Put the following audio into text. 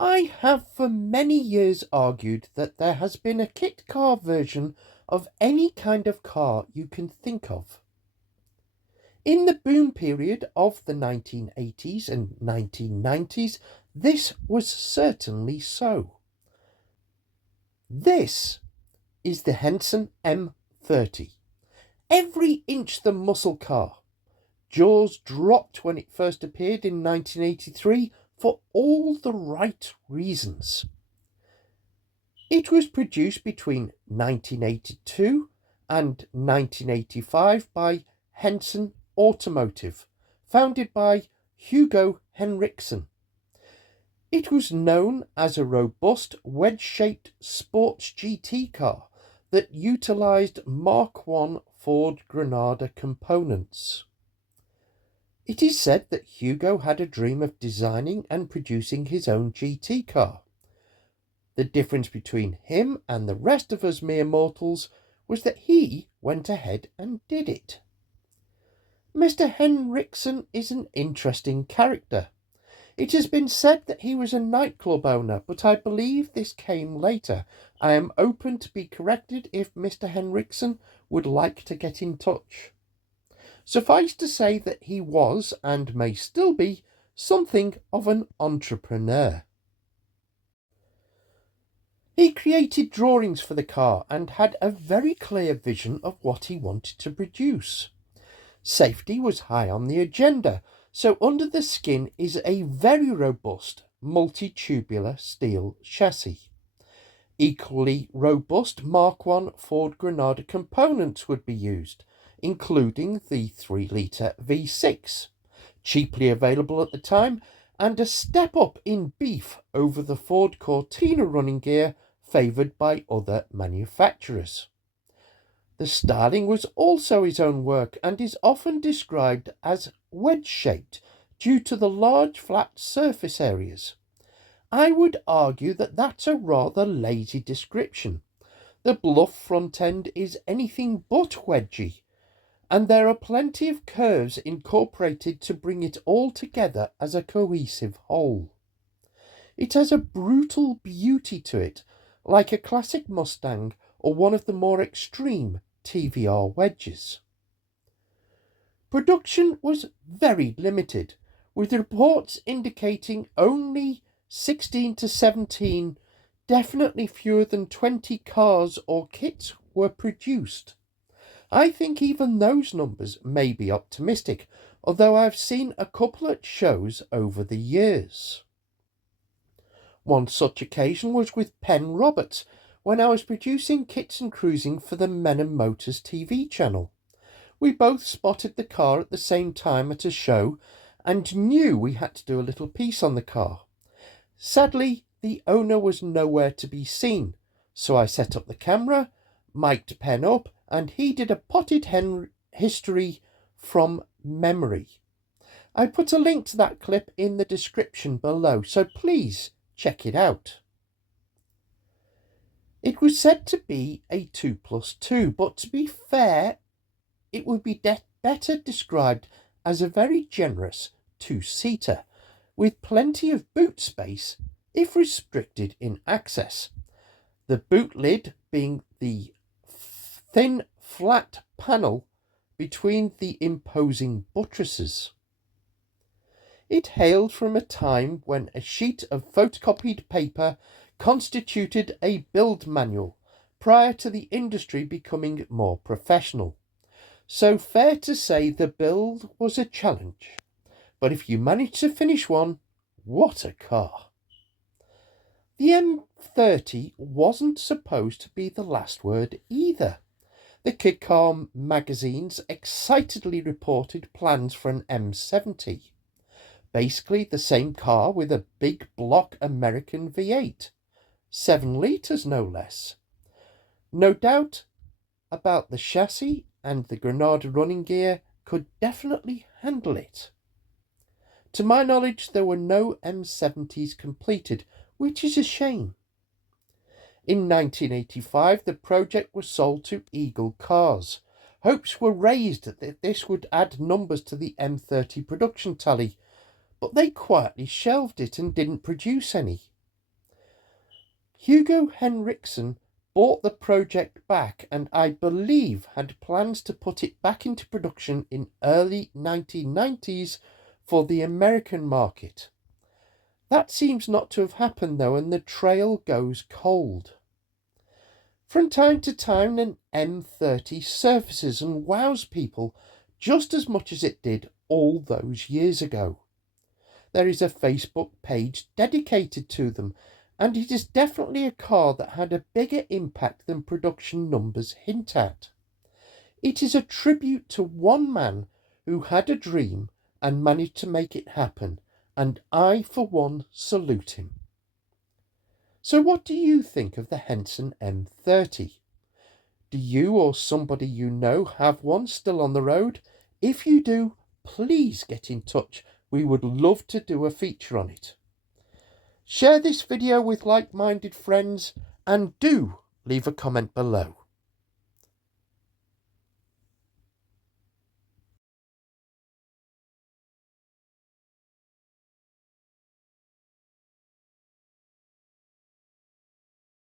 I have for many years argued that there has been a kit car version of any kind of car you can think of. In the boom period of the 1980s and 1990s, this was certainly so. This is the Hensen M30. Every inch the muscle car. Jaws dropped when it first appeared in 1983 for all the right reasons. It was produced between 1982 and 1985 by Hensen Automotive, founded by Hugo Henriksen. It was known as a robust wedge-shaped sports GT car that utilised Mark I Ford Granada components. It is said that Hugo had a dream of designing and producing his own GT car. The difference between him and the rest of us mere mortals was that he went ahead and did it. Mr. Henriksen is an interesting character. It has been said that he was a nightclub owner, but I believe this came later. I am open to be corrected if Mr. Henriksen would like to get in touch. Suffice to say that he was, and may still be, something of an entrepreneur. He created drawings for the car and had a very clear vision of what he wanted to produce. Safety was high on the agenda, so under the skin is a very robust multi-tubular steel chassis. Equally robust Mark I Ford Granada components would be used, including the 3-litre V6, cheaply available at the time, and a step up in beef over the Ford Cortina running gear favoured by other manufacturers. The styling was also his own work and is often described as wedge-shaped due to the large flat surface areas. I would argue that that's a rather lazy description. The bluff front end is anything but wedgy, and there are plenty of curves incorporated to bring it all together as a cohesive whole. It has a brutal beauty to it, like a classic Mustang or one of the more extreme TVR wedges. Production was very limited, with reports indicating only 16 to 17, definitely fewer than 20 cars or kits were produced. I think even those numbers may be optimistic, although I've seen a couple at shows over the years. One such occasion was with Penn Roberts, when I was producing kits and cruising for the Men and Motors TV channel. We both spotted the car at the same time at a show and knew we had to do a little piece on the car. Sadly, the owner was nowhere to be seen, so I set up the camera, mic'd Penn up, and he did a potted hen history from memory. I put a link to that clip in the description below, so please check it out. It was said to be a 2+2, but to be fair, it would be better described as a very generous 2-seater, with plenty of boot space if restricted in access. The boot lid being the thin, flat panel between the imposing buttresses. It hailed from a time when a sheet of photocopied paper constituted a build manual, prior to the industry becoming more professional. So fair to say the build was a challenge. But if you managed to finish one, what a car! The M30 wasn't supposed to be the last word either. The kitcar magazines excitedly reported plans for an M70. Basically the same car with a big block American V8. 7 litres no less. No doubt about the chassis, and the Granada running gear could definitely handle it. To my knowledge, there were no M70s completed, which is a shame. In 1985, the project was sold to Eagle Cars. Hopes were raised that this would add numbers to the M30 production tally, but they quietly shelved it and didn't produce any. Hugo Henriksen bought the project back and I believe had plans to put it back into production in early 1990s for the American market. That seems not to have happened though, and the trail goes cold. From time to time an M30 surfaces and wows people just as much as it did all those years ago. There is a Facebook page dedicated to them, and it is definitely a car that had a bigger impact than production numbers hint at. It is a tribute to one man who had a dream and managed to make it happen, and I, for one, salute him. So what do you think of the Hensen M30? Do you or somebody you know have one still on the road? If you do, please get in touch. We would love to do a feature on it. Share this video with like-minded friends and do leave a comment below.